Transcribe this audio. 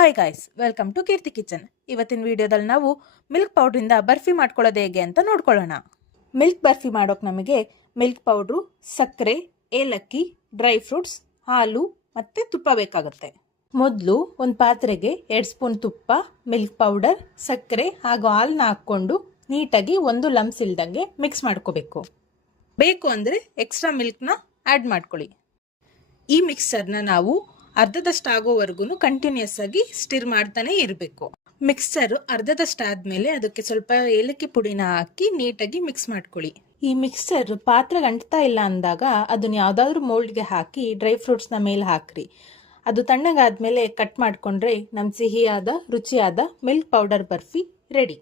Hi guys, welcome to Keerthi kitchen. ಇವತ್ತಿನ ವಿಡಿಯೋದಲ್ಲಿ ನಾವು ಮಿಲ್ಕ್ ಪೌಡ್ರಿಂದ ಬರ್ಫಿ ಮಾಡ್ಕೊಳ್ಳೋದು ಹೇಗೆ ಅಂತ ನೋಡ್ಕೊಳ್ಳೋಣ. ಮಿಲ್ಕ್ ಬರ್ಫಿ ಮಾಡೋಕೆ ನಮಗೆ ಮಿಲ್ಕ್ ಪೌಡ್ರು, ಸಕ್ಕರೆ, ಏಲಕ್ಕಿ, ಡ್ರೈ ಫ್ರೂಟ್ಸ್, ಹಾಲು ಮತ್ತು ತುಪ್ಪ ಬೇಕಾಗುತ್ತೆ. ಮೊದಲು ಒಂದು ಪಾತ್ರೆಗೆ 2 ಸ್ಪೂನ್ ತುಪ್ಪ, ಮಿಲ್ಕ್ ಪೌಡರ್, ಸಕ್ಕರೆ ಹಾಗೂ ಹಾಲನ್ನ ಹಾಕ್ಕೊಂಡು ನೀಟಾಗಿ ಒಂದು ಲಮ್ಸ್ ಇಲ್ದಂಗೆ ಮಿಕ್ಸ್ ಮಾಡ್ಕೋಬೇಕು. ಬೇಕು ಅಂದರೆ ಎಕ್ಸ್ಟ್ರಾ ಮಿಲ್ಕ್ನ ಆ್ಯಡ್ ಮಾಡ್ಕೊಳ್ಳಿ. ಈ ಮಿಕ್ಸರ್ನ ನಾವು ಅರ್ಧದಷ್ಟು ಆಗೋವರೆಗೂ ಕಂಟಿನ್ಯೂಸ್ ಆಗಿ ಸ್ಟಿರ್ ಮಾಡ್ತಾನೆ ಇರಬೇಕು. ಮಿಕ್ಸರ್ ಅರ್ಧದಷ್ಟು ಆದ್ಮೇಲೆ ಅದಕ್ಕೆ ಸ್ವಲ್ಪ ಏಲಕ್ಕಿ ಪುಡಿನ ಹಾಕಿ ನೀಟಾಗಿ ಮಿಕ್ಸ್ ಮಾಡ್ಕೊಳ್ಳಿ. ಈ ಮಿಕ್ಸರ್ ಪಾತ್ರೆಗೆ ಅಂಟ್ತಾ ಇಲ್ಲ ಅಂದಾಗ ಅದನ್ನ ಯಾವ್ದಾದ್ರು ಮೋಲ್ಡ್ಗೆ ಹಾಕಿ ಡ್ರೈ ಫ್ರೂಟ್ಸ್ನ ಮೇಲೆ ಹಾಕ್ರಿ. ಅದು ತಣ್ಣಗಾದ್ಮೇಲೆ ಕಟ್ ಮಾಡ್ಕೊಂಡ್ರೆ ನಮ್ಮ ಸಿಹಿಯಾದ ರುಚಿಯಾದ ಮಿಲ್ಕ್ ಪೌಡರ್ ಬರ್ಫಿ ರೆಡಿ.